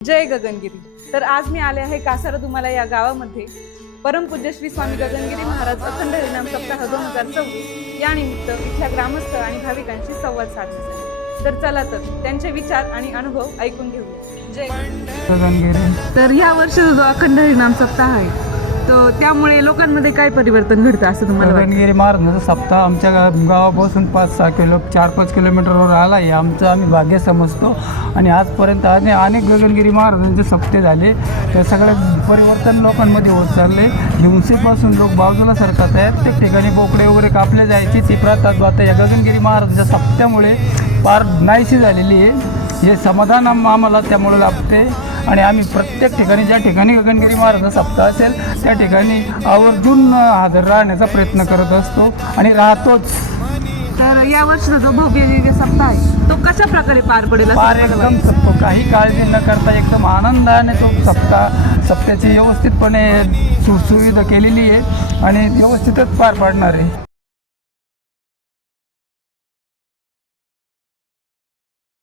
जय गगनगिरी। तर आज मी आले आहे कासारा दुमाला या गावामध्ये परमपूज्य श्री स्वामी गगनगिरी महाराज अखंड हरिनाम सप्ताह 2024 या निमित्त इथल्या ग्रामस्थ आणि भाविकांशी संवाद साधण्यासाठी। तर चला तर त्यांचे विचार आणि अनुभव ऐकून घेऊया। जय गगनगिरी। तर या वर्षाचा जो अखंड हरिनाम सप्ताह आहे तो त्यामुळे लोकांमध्ये काय परिवर्तन घडतं असं तुम्हाला वाटतं? गगनगिरी महाराजांचा सप्ताह आमच्या गावापासून 4-5 किलोमीटरवर आला आहे। आमचं आम्ही भाग्य समजतो आणि आजपर्यंत अनेक गगनगिरी महाराजांचे सप्ते झाले। त्या सगळं परिवर्तन लोकांमध्ये होत चालले। हिंसेपासून लोक बाजूला सरकत आहेत। प्रत्येक ठिकाणी बोकडे वगैरे कापले जायची ती प्रथा आता या गगनगिरी महाराजांच्या सप्त्यामुळे फार नाहीशी झालेली आहे। हे समाधान आम्हाला त्यामुळे लाभते आणि आम्ही प्रत्येक ठिकाणी ज्या ठिकाणी गगनगिरी महाराजांचा सप्ताह असेल त्या ठिकाणी आवर्जून हजर राहण्याचा प्रयत्न करत असतो आणि राहतोच। तर या वर्षाचा जो भव्य सप्ताह आहे तो कशा प्रकारे पार पडेल? फार एकदम काही काळजी न करता एकदम आनंदाने तो सप्त्याची व्यवस्थितपणे सुविधा केलेली आहे आणि व्यवस्थितच पार पाडणार आहे।